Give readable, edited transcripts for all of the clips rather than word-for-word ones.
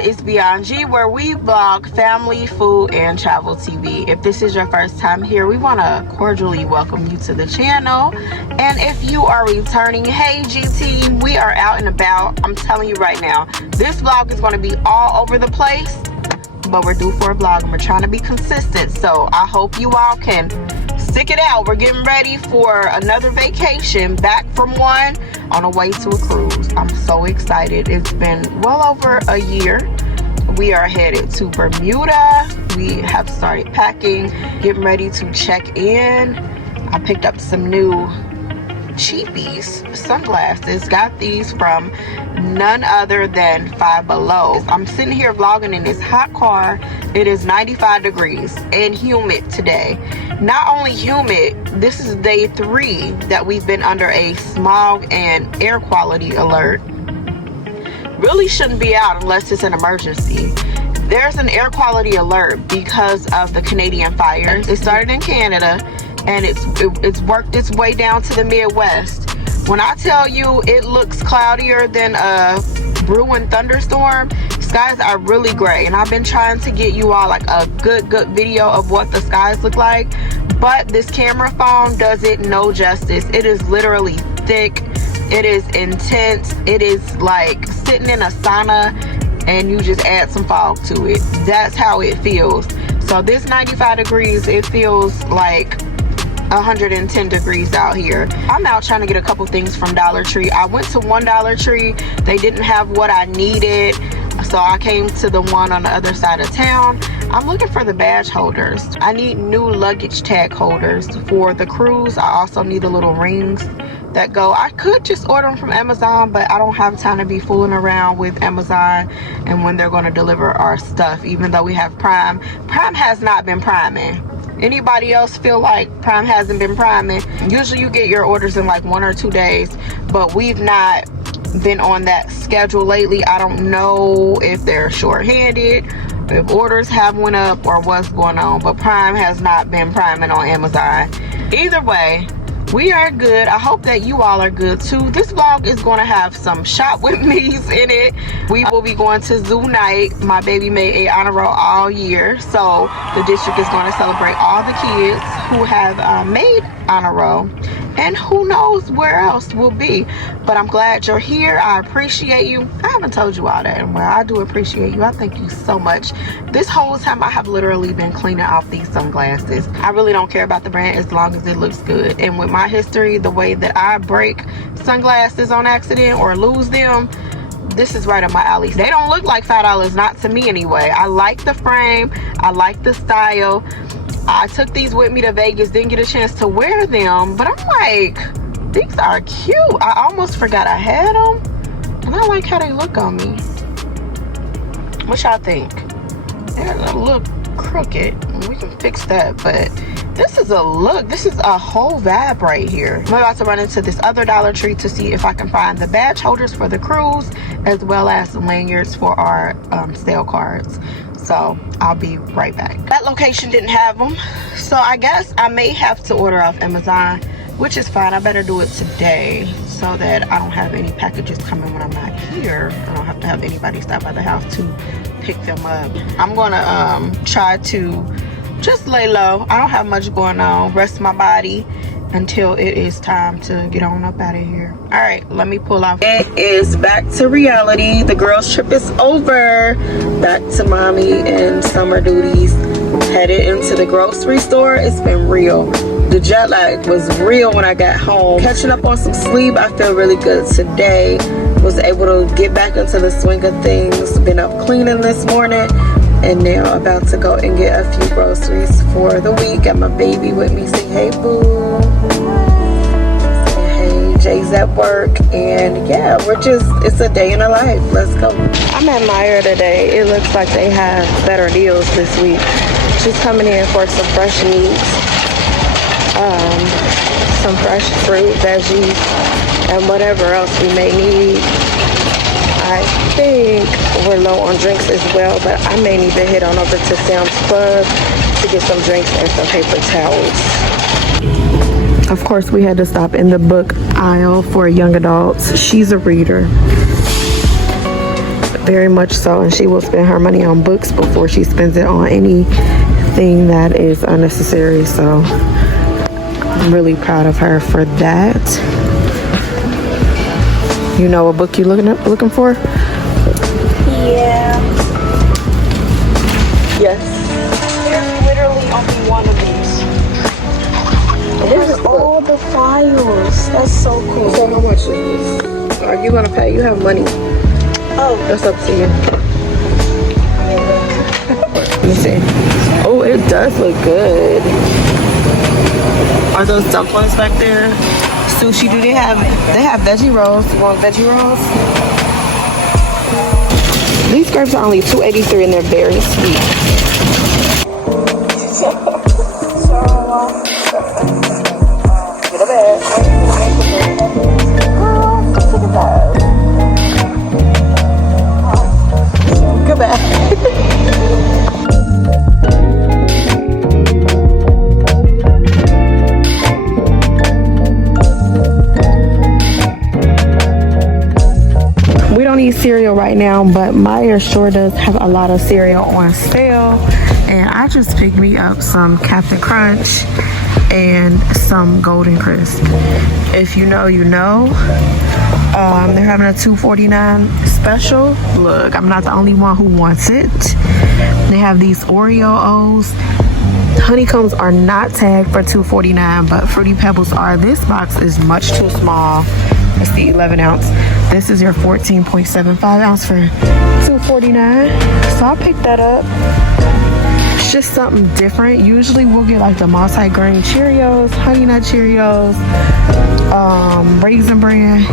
to It's Beyond G, where we vlog family, food, and travel TV. If this is your first time here, we want to cordially welcome you to the channel. And if you are returning, hey GT, we are out and about. I'm telling you right now, this vlog is going to be all over the place, but we're due for a vlog and we're trying to be consistent. So I hope you all can stick it out. We're getting ready for another vacation, back from one on a way to a cruise. I'm so excited. It's been well over a year. We are headed to Bermuda. We have started packing, getting ready to check in. I picked up some new cheapies sunglasses. Got these from none other than Five Below. I'm sitting here vlogging in this hot car. It is 95 degrees and humid today. Not only humid, this is day 3 that we've been under a smog and air quality alert. Really shouldn't be out unless it's an emergency. There's an air quality alert because of the Canadian fires. It started in Canada and it's worked its way down to the Midwest. When I tell you it looks cloudier than a brewing thunderstorm, skies are really gray, and I've been trying to get you all like a good video of what the skies look like, but this camera phone does it no justice. It is literally thick, it is intense, it is like sitting in a sauna and you just add some fog to it. That's how it feels. So this 95 degrees, it feels like 110 degrees out here. I'm out trying to get a couple things from Dollar Tree. I went to one Dollar Tree, they didn't have what I needed, so I came to the one on the other side of town. I'm looking for the badge holders. I need new luggage tag holders for the cruise. I also need the little rings that go. I could just order them from Amazon, but I don't have time to be fooling around with Amazon and when they're going to deliver our stuff, even though we have Prime. Prime has not been priming. Anybody else feel like Prime hasn't been priming? Usually you get your orders in like 1 or 2 days, but we've not been on that schedule lately. I don't know if they're short-handed, if orders have went up, or what's going on, but Prime has not been priming on Amazon. Either way, we are good. I hope that you all are good too. This vlog is going to have some shop with me's in it. We will be going to zoo night. My baby made a honor roll all year, so the district is going to celebrate all the kids who have made honor roll, and who knows where else we'll be. But I'm glad you're here. I appreciate you. I haven't told you all that, and well, I do appreciate you. I thank you so much. This whole time I have literally been cleaning off these sunglasses. I really don't care about the brand as long as it looks good. And with my history, the way that I break sunglasses on accident or lose them, this is right up my alley. They don't look like $5, not to me anyway. I like the frame, I like the style. I took these with me to Vegas, didn't get a chance to wear them, but I'm like, these are cute. I almost forgot I had them, and I like how they look on me. What y'all think? They're a little crooked. We can fix that, but this is a look. This is a whole vibe right here. I'm about to run into this other Dollar Tree to see if I can find the badge holders for the cruise, as well as some lanyards for our sale cards. So I'll be right back. That location didn't have them, so I guess I may have to order off Amazon, which is fine. I better do it today so that I don't have any packages coming when I'm not here. I don't have to have anybody stop by the house to pick them up. I'm gonna try to just lay low. I don't have much going on. Rest my body until it is time to get on up out of here. All right, let me pull off. It is back to reality. The girls trip is over. Back to mommy and summer duties. Headed into the grocery store. It's been real. The jet lag was real when I got home. Catching up on some sleep. I feel really good today. Was able to get back into the swing of things. Been up cleaning this morning, and now about to go and get a few groceries for the week. Got my baby with me. Say hey boo. Say hey, Jay's at work, and yeah, it's a day in the life. Let's go. I'm at Meijer today. It looks like they have better deals this week. Just coming in for some fresh meats, some fresh fruit, veggies, and whatever else we may need. I think we're low on drinks as well, but I may need to head on over to Sam's Club to get some drinks and some paper towels. Of course, we had to stop in the book aisle for young adults. She's a reader. very much so, and she will spend her money on books before she spends it on anything that is unnecessary. So I'm really proud of her for that. You know what book you looking for? Yeah. Yes. There's literally only one of these. This is all the files. That's so cool. So how much is this? Are you gonna pay? You have money. Oh, That's up to you. Let me see. Oh, it does look good. Are those dumplings back there? Sushi, do they have veggie rolls? You want veggie rolls? These grapes are only $2.83 and they're very sweet. Get a bag. Go back. We don't eat cereal right now, but Maya sure does have a lot of cereal on sale. And I just picked me up some Captain Crunch and some Golden Crisp. If you know, you know. They're having a $2.49 special. Look, I'm not the only one who wants it. They have these Oreo O's. Honeycombs are not tagged for $2.49, but Fruity Pebbles are. This box is much too small. It's the 11 ounce. This is your 14.75 ounce for $2.49. So I picked that up. It's just something different. Usually we'll get like the multi-grain Cheerios, Honey Nut Cheerios, Raisin Bran.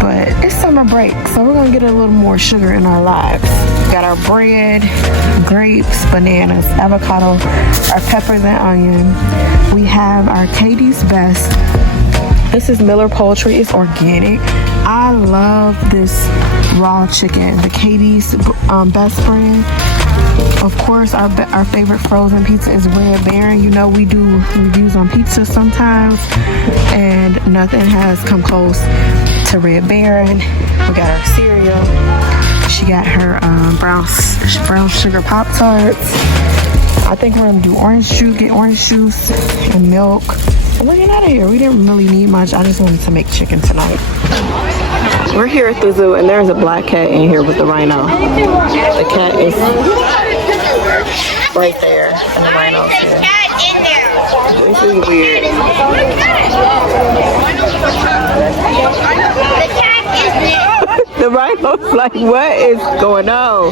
But it's summer break, so we're gonna get a little more sugar in our lives. We got our bread, grapes, bananas, avocado, our peppers and onion. We have our Katie's Best. This is Miller Poultry. It's organic. I love this raw chicken, the Katie's Best brand. Of course, our favorite frozen pizza is Red Baron. You know we do reviews on pizza sometimes, and nothing has come close to Red Baron. We got our cereal. She got her brown sugar Pop-Tarts. I think we're gonna do get orange juice and milk. We're getting out of here. We didn't really need much. I just wanted to make chicken tonight. We're here at the zoo, and there's a black cat in here with the rhino. The cat is right there, and the rhino's here. This is weird. The rhino's like, what is going on?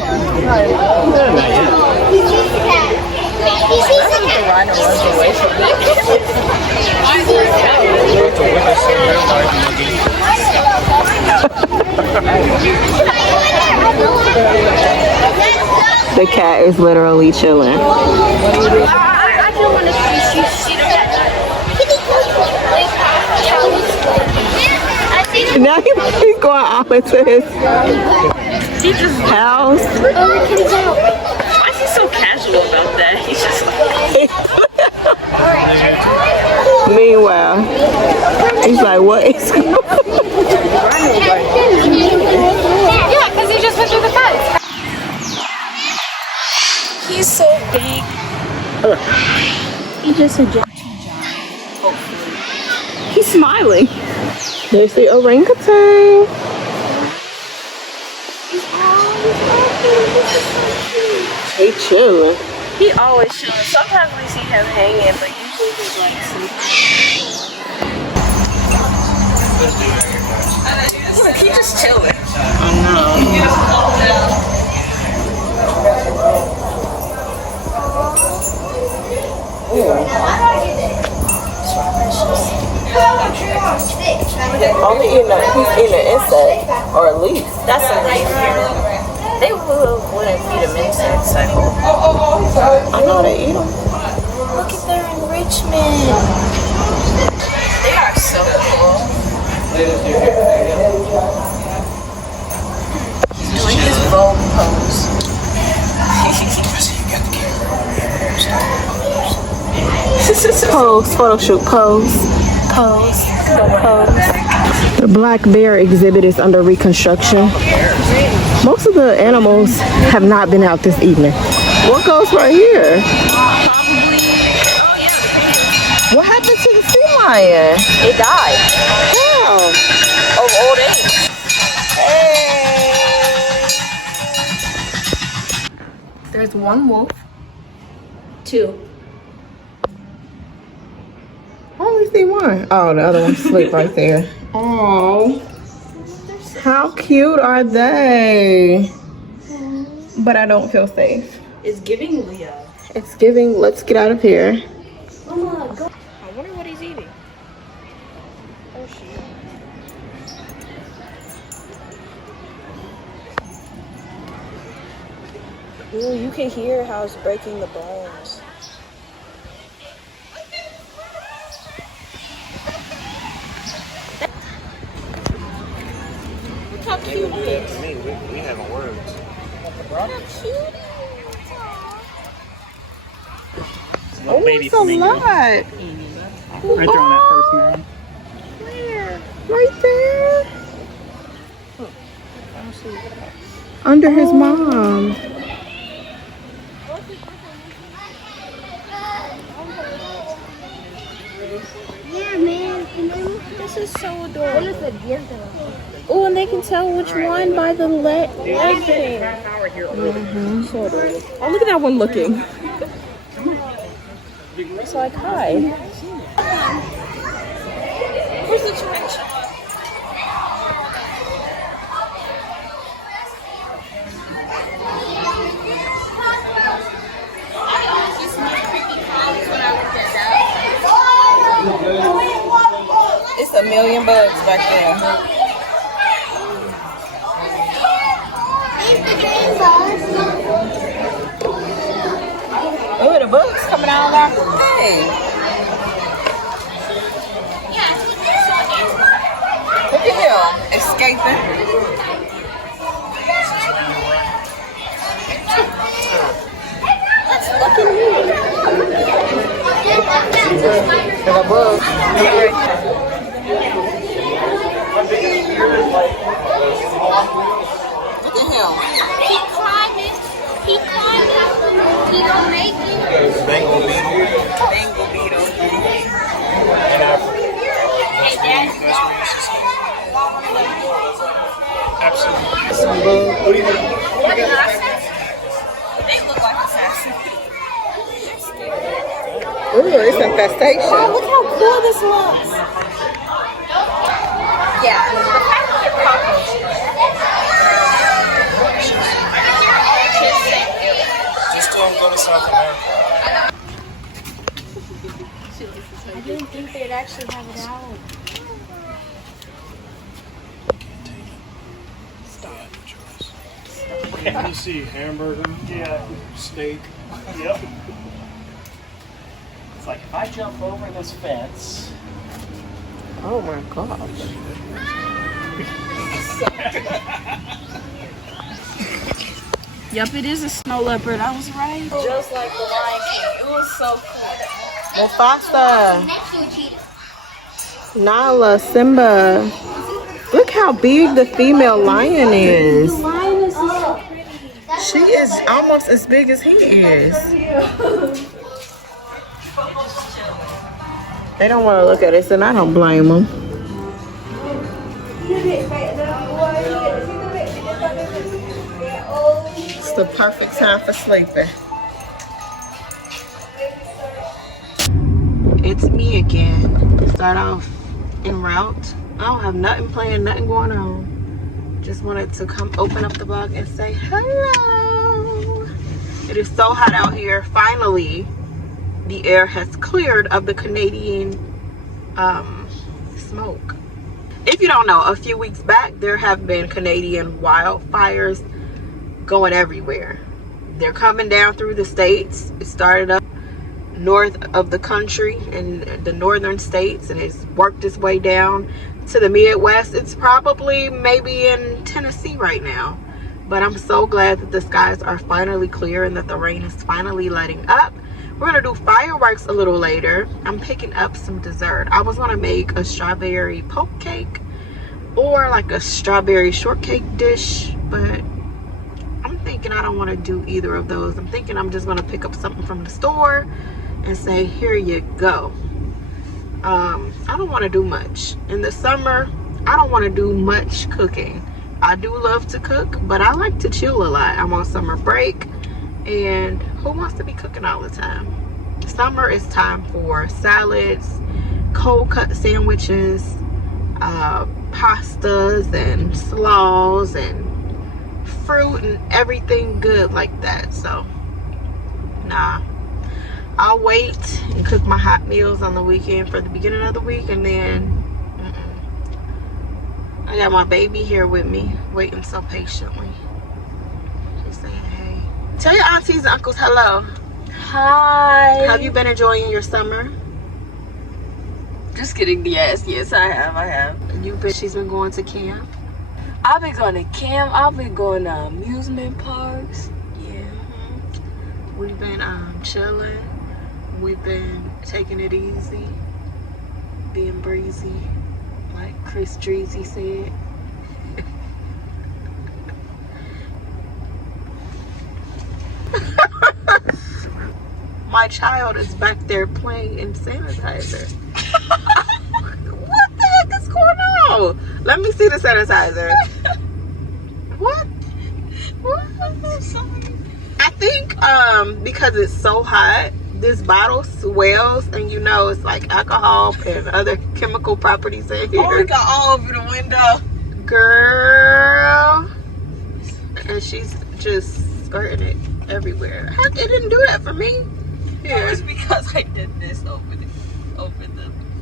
The rhino runs away from me. The cat is literally chilling. I don't want to see the Now he's going off into his house. Why is he so casual about that? He's just like... Meanwhile, he's like, what is going on? Yeah, because he just went through the fence. He's so big. He just suggested hopefully. He's smiling. There's the orangutan. He chilling. He always chilling. Sometimes we see him hanging, but usually he's like sleeping. Look, he just chilling. I know. Only he's eating an insect, or at least. That's a reindeer. They wouldn't feed him insects, I hope. I know they eat them. Look at their enrichment. They are so cool. He's doing his Vogue pose. Pose, photo shoot, pose. Pose. Go pose. The black bear exhibit is under reconstruction. Most of the animals have not been out this evening. What goes right here? What happened to the sea lion? It died Wow. of old age. There's one wolf. 2. I only see one. Oh, the other one's asleep right there. Oh, how cute are they? But I don't feel safe. It's giving Leo. It's giving, let's get out of here. Oh my god. I wonder what he's eating. Oh shit. Ooh, you can hear how it's breaking the bones. Look how cute it is. We having words. How cute. Oh, it's a lot. Right there on that first man. Where? Right there. Under his mom. Yeah, man. This is so adorable. Oh, and they can tell which one by the leg thing. So adorable. Oh, look at that one looking. It's like, hi. Where's the tarantula? It's a million bugs back there. Oh, the bugs coming out of our thing. Look at him escaping. That's fucking weird. There's a bug. Look at him. Keep climbing. Keep climbing. He don't make it. Bengal beetle. Bengal beetle. In Africa. Hey, Dad. Absolutely. Some bug. What do you think? They look like assassins. Ooh, it's infestation. Oh, look how cool this looks. Yeah, the fact that they're cockroaches. Just don't go to South America. I didn't think they'd actually have it out. You see hamburger, steak. Yep. It's like if I jump over this fence, Oh my gosh. Yep, it is a snow leopard. I was right. Just like the Lion King. It was so cool. Mufasa, Next to a cheetah. Nala, Simba. Look how big the female lion is. Lioness is so pretty. She is almost as big as he is. They don't want to look at us, and I don't blame them. It's the perfect time for sleeping. It's me again. Start off en route. I don't have nothing planned, nothing going on. Just wanted to come open up the vlog and say hello. It is so hot out here. Finally, the air has cleared of the Canadian smoke. If you don't know, a few weeks back there have been Canadian wildfires going everywhere. They're coming down through the states. It started up north of the country in the northern states, and it's worked its way down to the Midwest. It's probably maybe in Tennessee right now, but I'm so glad that the skies are finally clear and that the rain is finally letting up. We're gonna do fireworks a little later. I'm picking up some dessert. I was gonna make a strawberry poke cake, or like a strawberry shortcake dish, but I'm thinking I don't want to do either of those. I'm thinking I'm just going to pick up something from the store and say, here you go. I don't want to do much in the summer. I don't want to do much cooking. I do love to cook, but I like to chill a lot. I'm on summer break, and who wants to be cooking all the time? Summer is time for salads, cold cut sandwiches, pastas and slaws and fruit and everything good like that. So nah, I'll wait and cook my hot meals on the weekend for the beginning of the week, and then I got my baby here with me waiting so patiently. She's saying hey. Tell your aunties and uncles hello. Hi. Have you been enjoying your summer? Just kidding. Yes, I have. She's been going to camp. I've been going to camp. I've been going to amusement parks. Yeah. We've been chilling. We've been taking it easy, being breezy, like Chris Dreezy said. My child is back there playing in sanitizer. What the heck is going on? Let me see the sanitizer. What? I think because it's so hot, this bottle swells, and you know it's like alcohol and other chemical properties in here. Oh, we got all over the window. Girl. And she's just squirting it everywhere. Heck, it didn't do that for me. Here. It was because I did this over the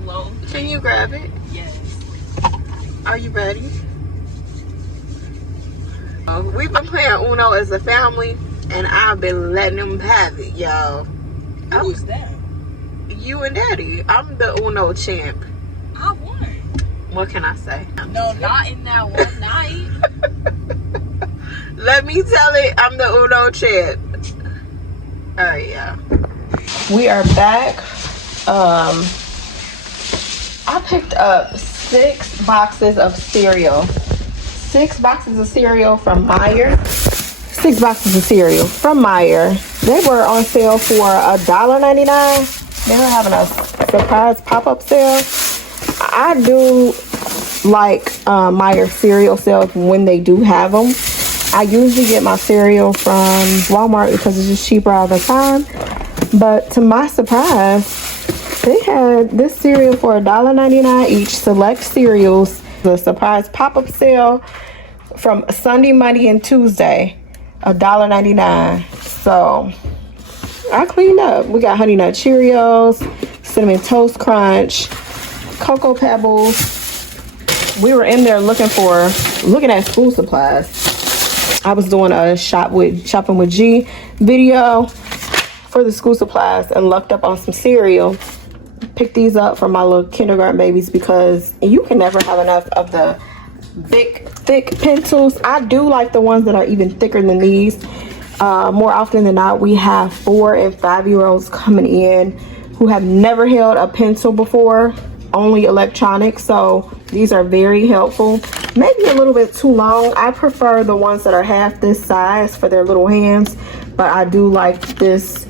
low. Can you grab it? Yes. Are you ready? We've been playing Uno as a family, and I've been letting them have it, y'all. Who's that? You and Daddy. I'm the Uno champ. I won. What can I say? No, not in that one night. Let me tell it, I'm the Uno champ. Alright, yeah. We are back. I picked up 6 boxes of cereal. 6 boxes of cereal from Meijer. 6 boxes of cereal from Meijer. They were on sale for $1.99. They were having a surprise pop-up sale. I do like Meijer cereal sales when they do have them. I usually get my cereal from Walmart because it's just cheaper all the time. But to my surprise, they had this cereal for $1.99 each. Select cereals. The surprise pop-up sale from Sunday, Monday, and Tuesday. $1.99. So I cleaned up. We got Honey Nut Cheerios, Cinnamon Toast Crunch, Cocoa Pebbles. We were in there looking at school supplies. I was doing a shopping with G video for the school supplies and lucked up on some cereal. Picked these up for my little kindergarten babies because you can never have enough of the big, thick pencils. I do like the ones that are even thicker than these. More often than not, we have 4- and 5-year-olds coming in who have never held a pencil before, only electronic. So these are very helpful. Maybe a little bit too long. I prefer the ones that are half this size for their little hands, but I do like this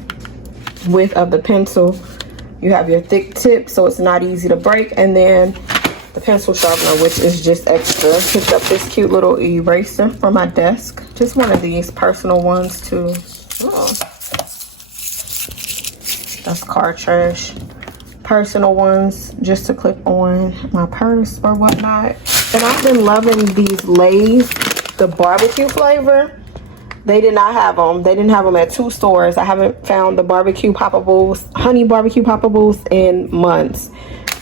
width of the pencil. You have your thick tip so it's not easy to break, and then the pencil sharpener, which is just extra. Picked up this cute little eraser for my desk. Just one of these personal ones too. Oh, that's car trash. Personal ones just to clip on my purse or whatnot. And I've been loving these Lay's, the barbecue flavor. They did not have them. They didn't have them at 2 stores. I haven't found the barbecue poppables, honey barbecue poppables in months.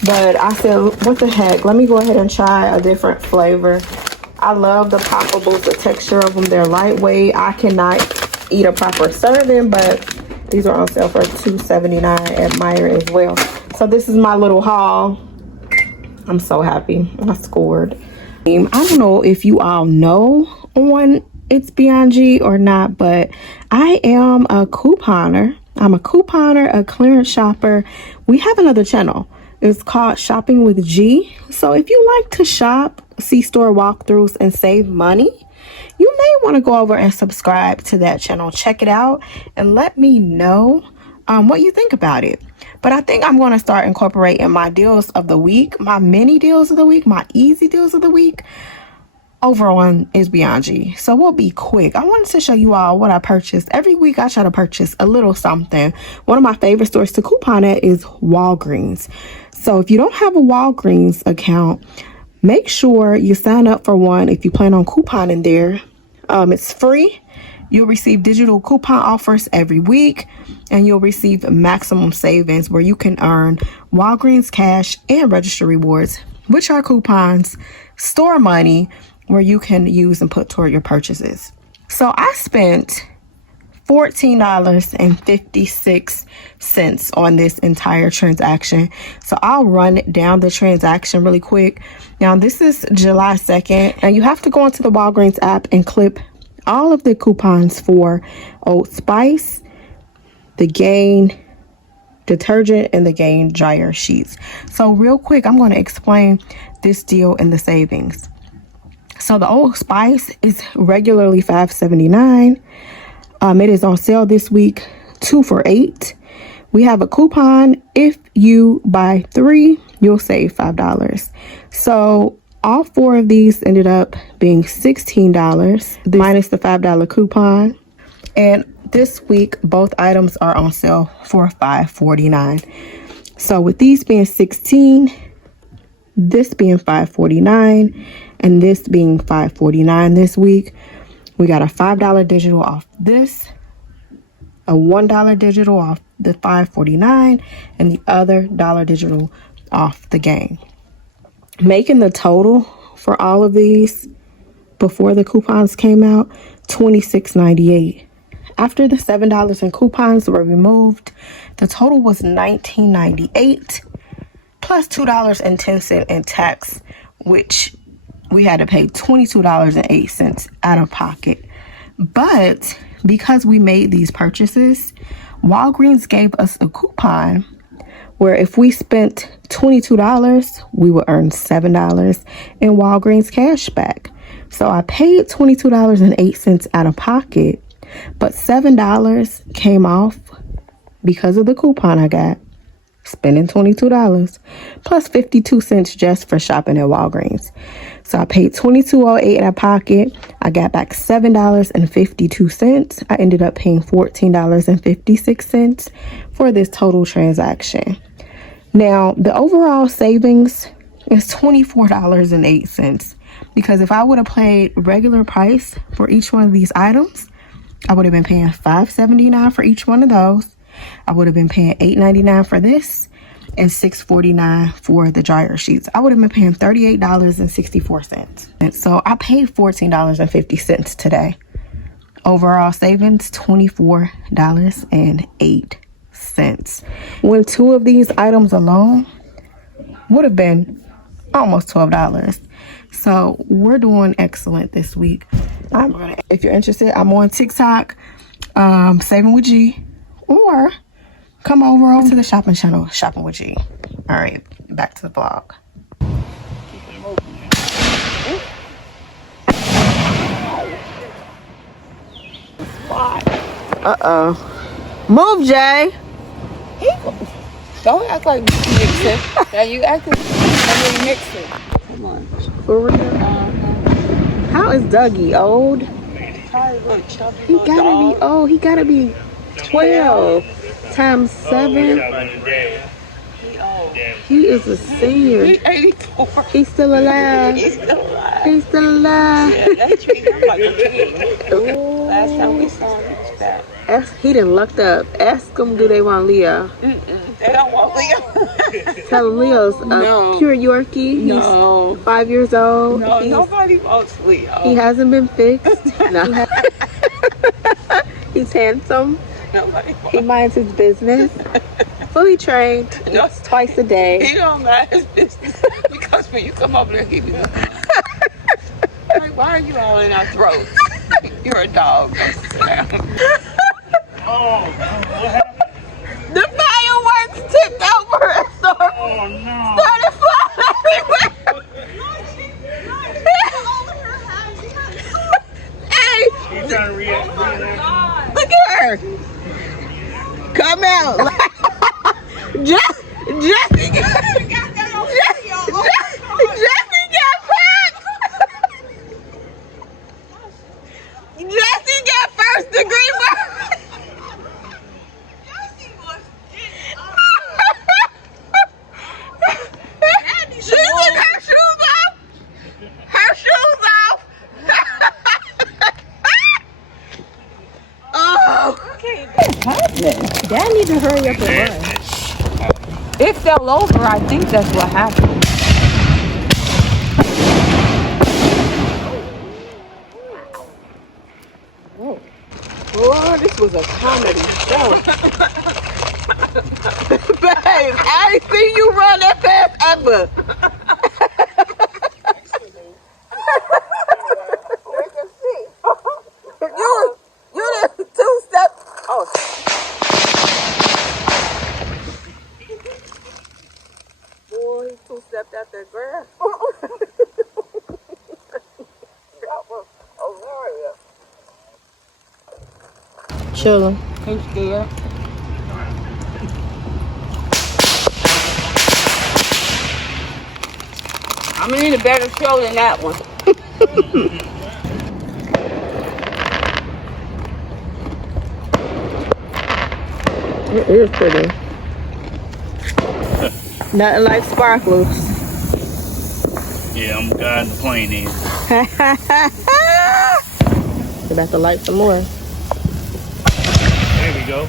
But I said, what the heck? Let me go ahead and try a different flavor. I love the poppables, the texture of them. They're lightweight. I cannot eat a proper serving, but these are on sale for $2.79 at Meijer as well. So this is my little haul. I'm so happy. I scored. I don't know if you all know on It's Beyond G or not, but I am a couponer. I'm a couponer, a clearance shopper. We have another channel. It's called Shopping with G. So if you like to shop, C-store walkthroughs and save money, you may want to go over and subscribe to that channel. Check it out and let me know what you think about it. But I think I'm going to start incorporating my deals of the week, my mini deals of the week, my easy deals of the week over on Is Beyond G. So we'll be quick. I wanted to show you all what I purchased. Every week I try to purchase a little something. One of my favorite stores to coupon at is Walgreens. So if you don't have a Walgreens account, make sure you sign up for one if you plan on couponing there. It's free. You'll receive digital coupon offers every week, and you'll receive maximum savings where you can earn Walgreens cash and register rewards, which are coupons, store money, where you can use and put toward your purchases. So I spent $14.56 on this entire transaction. So I'll run down the transaction really quick. Now this is July 2nd, and you have to go into the Walgreens app and clip all of the coupons for Old Spice, the Gain detergent, and the Gain dryer sheets. So real quick, I'm going to explain this deal and the savings. So the Old Spice is regularly $5.79. It is on sale this week, 2 for $8. We have a coupon. If you buy 3, you'll save $5. So all 4 of these ended up being $16 minus the $5 coupon. And this week, both items are on sale for $5.49. So with these being 16, this being $5.49, and this being $5.49 this week, we got a $5 digital off this, a $1 digital off the $5.49, and the other $1 digital off the Gain, making the total for all of these before the coupons came out $26.98. After the $7 in coupons were removed, the total was $19.98 plus $2.10 in tax, which we had to pay $22.08 out of pocket. But because we made these purchases, Walgreens gave us a coupon where if we spent $22, we would earn $7 in Walgreens cash back. So I paid $22.08 out of pocket, but $7 came off because of the coupon I got, spending $22 plus 52 cents just for shopping at Walgreens. So I paid $22.08 out of pocket. I got back $7.52. I ended up paying $14.56 for this total transaction. Now, the overall savings is $24.08, because if I would have paid regular price for each one of these items, I would have been paying $5.79 for each one of those. I would have been paying $8.99 for this and $6.49 for the dryer sheets. I would have been paying $38.64. And so I paid $14.50 today. Overall savings, $24.08. When 2 of these items alone would have been almost $12. So we're doing excellent this week. If you're interested, I'm on TikTok, Saving with G, or come over to the shopping channel, Shopping with G. All right, back to the vlog. Uh-oh. Move, Jay. Don't act like you mixing. Now you acting like you mixing. Come on. For real? How is Dougie? Old? He gotta be old. He gotta be 12 times 7. He is a senior. He's 84. He's still alive. He's still alive. He's still alive. Yeah, they treat him like a king. Last time we saw him, he was back. He done lucked up. Ask them, do they want Leo? They don't want Leo. Tell him Leo's a pure Yorkie. He's 5 years old. No, nobody wants Leo. He hasn't been fixed. No. He's handsome. Nobody wants. He minds his business. Fully trained. Eats twice a day. He don't mind his business because when you come over there, he be like, why are you all in our throats? You're a dog. Oh, what happened? The fireworks tipped over and started flying everywhere. need to hurry up and run. It fell over. I think that's what happened. Oh, this was a comedy show. Babe, I ain't seen you run that fast ever. You did 2 steps. Oh. Boy, he 2 stepped out that grass. That was hilarious. Chilling. He's scared. I'm gonna need a better show than that one. It is pretty. Nothing like sparklers. Yeah, I'm guiding the plane in. We're about to light some more. There we go.